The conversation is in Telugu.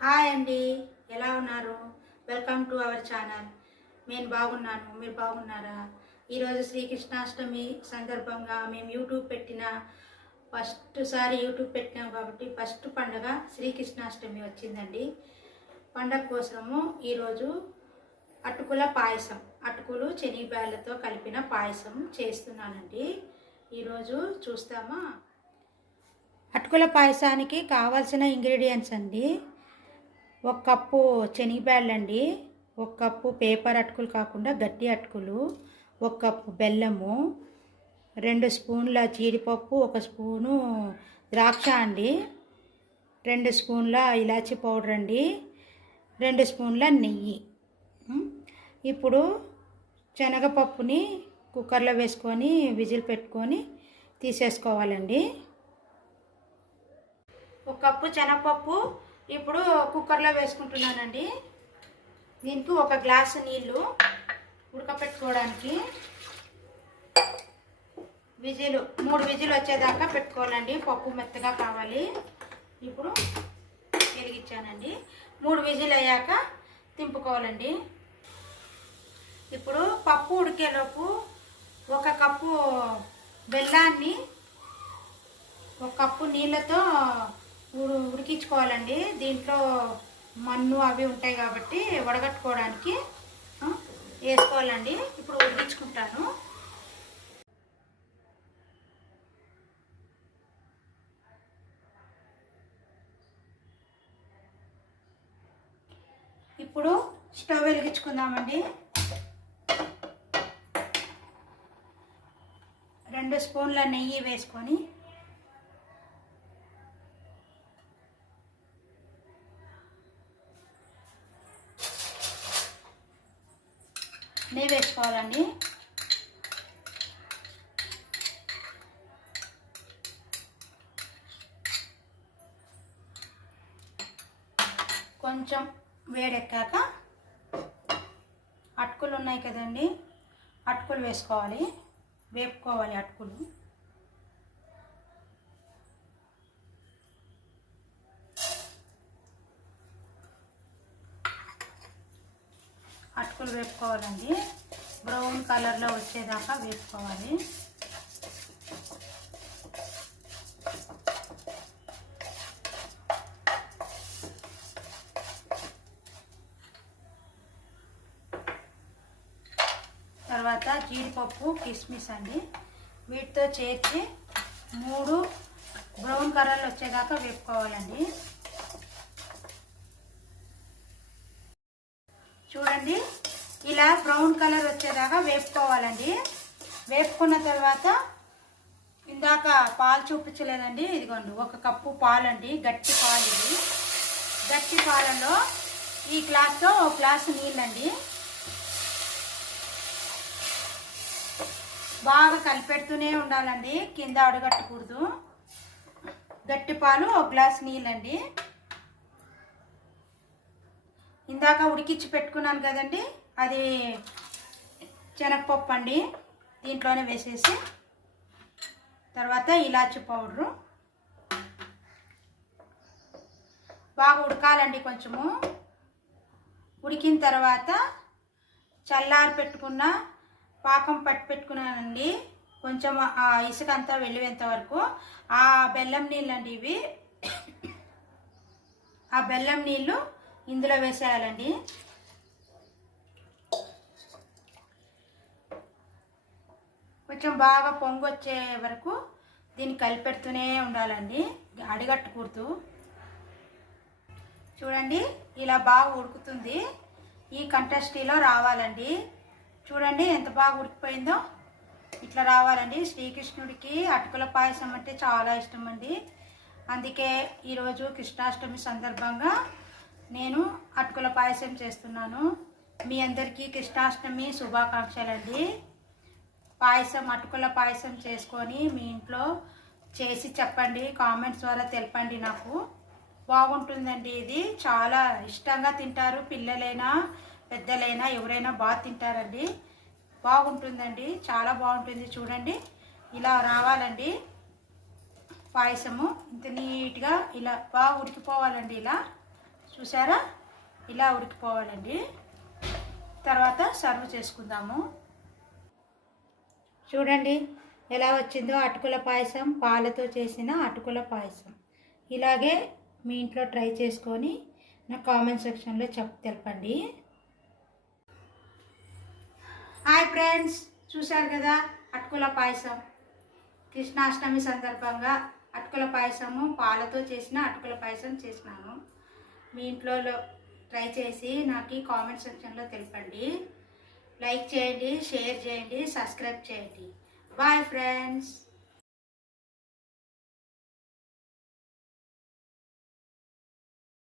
హాయ్ అండి, ఎలా ఉన్నారు? Welcome to our channel. నేను బాగున్నాను, మీరు బాగున్నారా? ఈరోజు శ్రీకృష్ణాష్టమి సందర్భంగా మేము యూట్యూబ్ పెట్టినాం కాబట్టి ఫస్ట్ పండుగ శ్రీకృష్ణాష్టమి వచ్చిందండి. పండగ కోసము ఈరోజు అటుకుల పాయసం, అటుకులు శనగబ్యాళ్ళతో కలిపిన పాయసం చేస్తున్నానండి. ఈరోజు చూస్తామా? అటుకుల పాయసానికి కావాల్సిన ఇంగ్రీడియంట్స్ అండి: 1 కప్పు శనగబ్యాళ్ళండి, 1 కప్పు పేపర్ అటుకులు కాకుండా గట్టి అటుకులు, 1 కప్పు బెల్లము, 2 స్పూన్ల జీడిపప్పు, 1 స్పూను ద్రాక్ష అండి, 2 స్పూన్ల ఇలాచీ పౌడర్ అండి, 2 స్పూన్ల నెయ్యి. ఇప్పుడు శనగపప్పుని కుక్కర్లో వేసుకొని విజిల్ పెట్టుకొని తీసేసుకోవాలండి. 1 కప్పు శనగపప్పు ఇప్పుడు కుక్కర్లో వేసుకుంటున్నానండి. దీనికి 1 గ్లాసు నీళ్ళు ఉడకపెట్టుకోవడానికి 3 విజిల్ వచ్చేదాకా పెట్టుకోవాలండి. పప్పు మెత్తగా కావాలి. ఇప్పుడు వెలిగించానండి. 3 విజిల్ అయ్యాక తింపుకోవాలండి. ఇప్పుడు పప్పు ఉడికేలోపు 1 కప్పు బెల్లాన్ని 1 కప్పు నీళ్ళతో ఉడికించుకోవాలండి. దీంట్లో మన్ను అవి ఉంటాయి కాబట్టి వడగట్టుకోవడానికి వేసుకోవాలండి. ఇప్పుడు ఉడికించుకుంటాను. ఇప్పుడు స్టవ్ వెలిగించుకుందామండి. 2 స్పూన్ల నెయ్యి వేసుకొని నెయ్యి వేసుకోవాలండి. కొంచెం వేడెక్కాక అటుకులు ఉన్నాయి కదండి, అటుకులు వేసుకోవాలి. వేపుకోవాలి అటుకులు. అటుకులు వేపుకోవాలండి. బ్రౌన్ కలర్లో వచ్చేదాకా వేపుకోవాలి. తర్వాత జీడిపప్పు, కిస్మిస్ అండి, వీటితో చేర్చి 3 బ్రౌన్ కలర్లు వచ్చేదాకా వేపుకోవాలండి. చూడండి, ఇలా బ్రౌన్ కలర్ వచ్చేదాకా వేపుకోవాలండి. వేపుకున్న తర్వాత ఇందాక పాలు చూపించలేదండి, ఇదిగోండి 1 కప్పు పాలండి, గట్టి పాలు. ఇది గట్టి పాలలో ఈ గ్లాస్తో 1 గ్లాసు నీళ్ళండి. బాగా కలిపెడుతూనే ఉండాలండి, కింద అడుగట్టకూడదు. గట్టి పాలు 1 గ్లాస్ నీళ్ళండి. ఇందాక ఉడికించి పెట్టుకున్నాను కదండి, అది శనగపప్పు అండి, దీంట్లోనే వేసేసి తర్వాత ఇలాచీ పౌడరు బాగా ఉడకాలండి. కొంచెము ఉడికిన తర్వాత చల్లారి పెట్టుకున్న పాకం పట్టి పెట్టుకున్నానండి. కొంచెం ఆ ఇసుక అంతా వెళ్ళేంత వరకు ఆ బెల్లం నీళ్ళు అండి ఇవి. ఆ బెల్లం నీళ్ళు ఇందులో వేసేయాలండి. కొంచెం బాగా పొంగు వచ్చే వరకు దీన్ని కలిపెడుతూనే ఉండాలండి, అడిగట్టకూడదు. చూడండి, ఇలా బాగా ఉడుకుతుంది. ఈ కంటెస్టీలో రావాలండి. చూడండి ఎంత బాగా ఉడికిపోయిందో. ఇట్లా రావాలండి. శ్రీకృష్ణుడికి అటుకుల పాయసం అంటే చాలా ఇష్టం అండి. అందుకే ఈరోజు కృష్ణాష్టమి సందర్భంగా నేను అటుకుల పాయసం చేస్తున్నాను. మీ అందరికీ కృష్ణాష్టమి శుభాకాంక్షలండి. అటుకుల పాయసం చేసుకొని మీ ఇంట్లో చేసి చెప్పండి, కామెంట్స్ ద్వారా తెలపండి. నాకు బాగుంటుందండి. ఇది చాలా ఇష్టంగా తింటారు, పిల్లలైనా పెద్దలైనా ఎవరైనా బాగా తింటారండి. బాగుంటుందండి, చాలా బాగుంటుంది. చూడండి, ఇలా రావాలండి. పాయసము ఇంత నీట్గా ఇలా బాగా ఉడికిపోవాలండి. ఇలా చూసారా, ఇలా ఉడికిపోవాలండి. తర్వాత సర్వ్ చేసుకుందాము. చూడండి ఎలా వచ్చిందో అటుకుల పాయసం, పాలతో చేసిన అటుకుల పాయసం. ఇలాగే మీ ఇంట్లో ట్రై చేసుకొని నా కామెంట్ సెక్షన్లో తెలపండి. హాయ్ ఫ్రెండ్స్, చూశారు కదా అటుకుల పాయసం. కృష్ణాష్టమి సందర్భంగా అటుకుల పాయసము, పాలతో చేసిన అటుకుల పాయసం చేసినాను. మీ ఇంట్లో ట్రై చేసి నాకు కామెంట్ సెక్షన్లో తెలపండి. లైక్ చేయండి, షేర్ చేయండి, సబ్స్క్రైబ్ చేయండి. Bye friends.